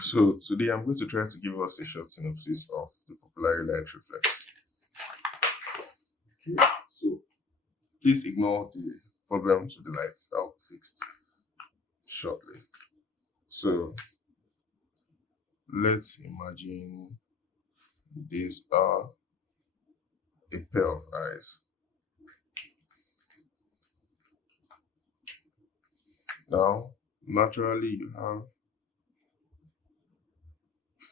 So today I'm going to try to give us a short synopsis of the pupillary light reflex. Okay, so please ignore the problems with the lights that will be fixed shortly. So let's imagine these are a pair of eyes. Now, naturally, you have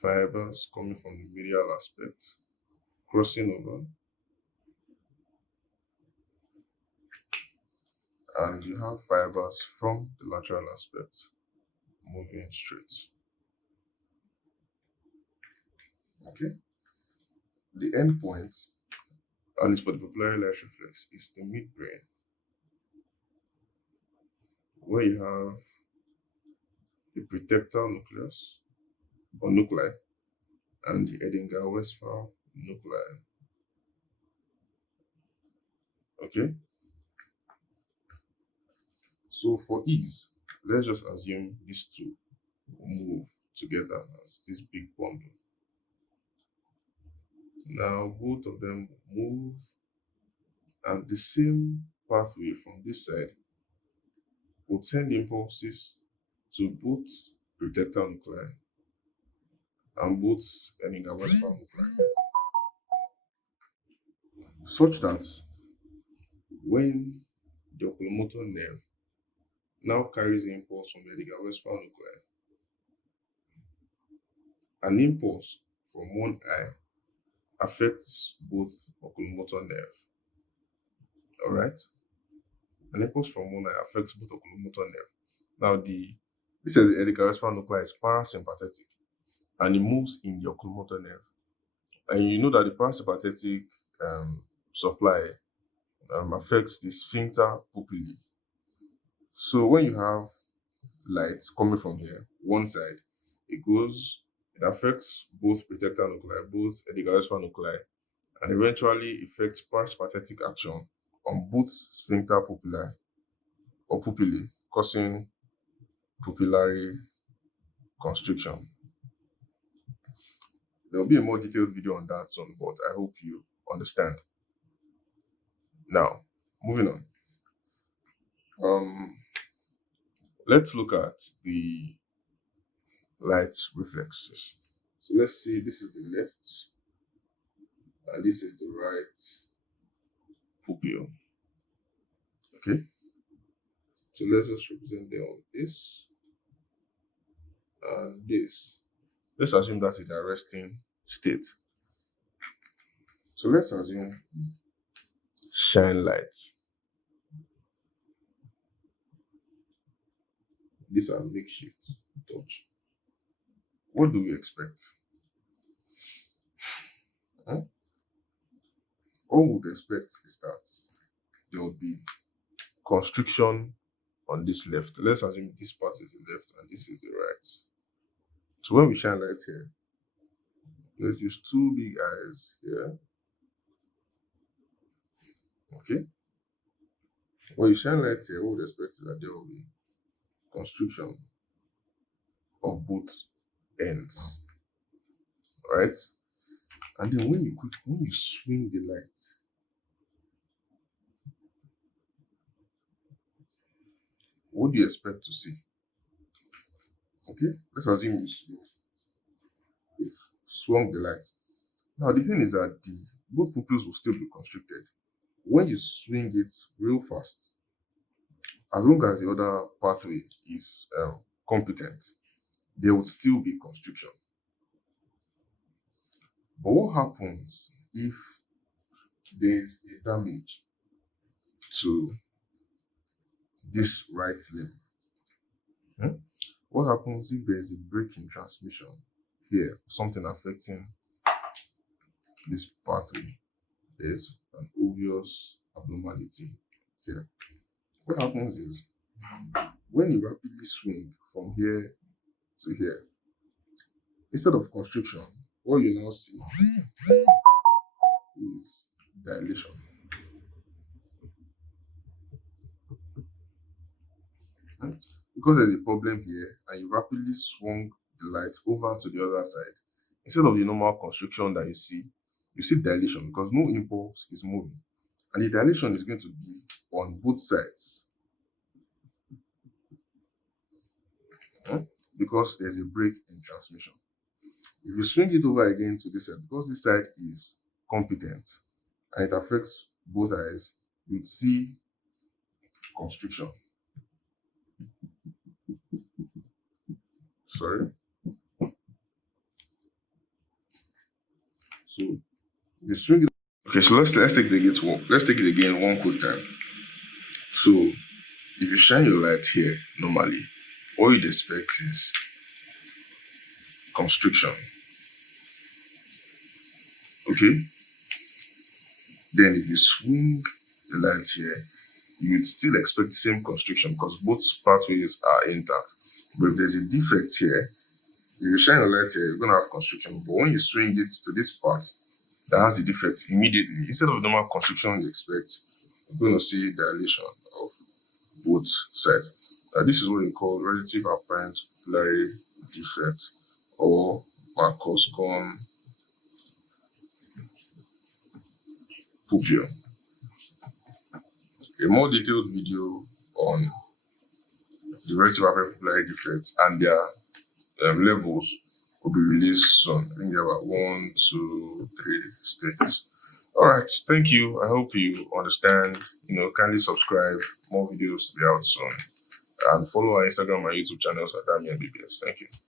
fibers coming from the medial aspect, crossing over, and you have fibers from the lateral aspect moving straight. Okay, the end point, at least for the pupillary light reflex, is the midbrain, where you have the pretectal nucleus or nuclei and the Edinger-Westphal nuclei. Okay, so for ease, let's just assume these two move together as this big bundle. Now both of them move, and the same pathway from this side will send impulses to both pretectal nuclei and both Edinger-Westphal nuclei, such that when the oculomotor nerve now carries the impulse from the Edinger-Westphal nuclei, an impulse from one eye affects both oculomotor nerve. All right, an impulse from one eye affects both oculomotor nerve. Now, this is the Edinger-Westphal nuclei is parasympathetic, and it moves in the oculomotor nerve. And you know that the parasympathetic supply affects the sphincter pupillae. So when you have light coming from here, one side, it affects both pretectal nuclei, both Edinger-Westphal nuclei, and eventually affects parasympathetic action on both sphincter pupillae or pupillae, causing pupillary constriction. There will be a more detailed video on that soon, but I hope you understand. Now, moving on. Let's look at the light reflexes. So let's see, this is the left, and this is the right pupil. Okay, so let's just represent them on this and this. Let's assume that is a resting state. So let's assume shine light. These are makeshift touch. What do we expect? All we would expect is that there will be constriction on this left. Let's assume this part is the left and this is the right. So when we shine light here, let's use two big eyes here. Okay. When you shine light here, what we expect is that there will be constriction of both ends. Right? And then when you swing the light, what do you expect to see? Okay, let's assume you swung the light. Now the thing is that both pupils will still be constricted. When you swing it real fast, as long as the other pathway is competent, there would still be constriction. But what happens if there is a damage to this right limb? What happens if there is a break in transmission here, something affecting this pathway? There's an obvious abnormality here. What happens is, when you rapidly swing from here to here, instead of constriction, what you now see is dilation. Because there's a problem here and you rapidly swung the light over to the other side, instead of the normal constriction that you see dilation because no impulse is moving. And the dilation is going to be on both sides, eh, because there's a break in transmission. If you swing it over again to this side, because this side is competent and it affects both eyes, you'd see constriction. Sorry. So you swing it. Okay, so let's take it again one quick time. So if you shine your light here normally, all you'd expect is constriction. Okay? Then if you swing the light here, you'd still expect the same constriction because both pathways are intact. But if there's a defect here, if you shine your light here, you're gonna have constriction. But when you swing it to this part that has the defect immediately, instead of normal constriction you expect, you're gonna see dilation of both sides. This is what we call relative apparent pupillary defect, or Marcus GUNN pupil. A more detailed video on the relative apparent pupillary defects and their levels will be released soon. I think there are about 1, 2, 3 stages. All right, thank you. I hope you understand. Kindly subscribe. More videos to be out soon, and follow our Instagram and YouTube channels at Damian BBS. Thank you.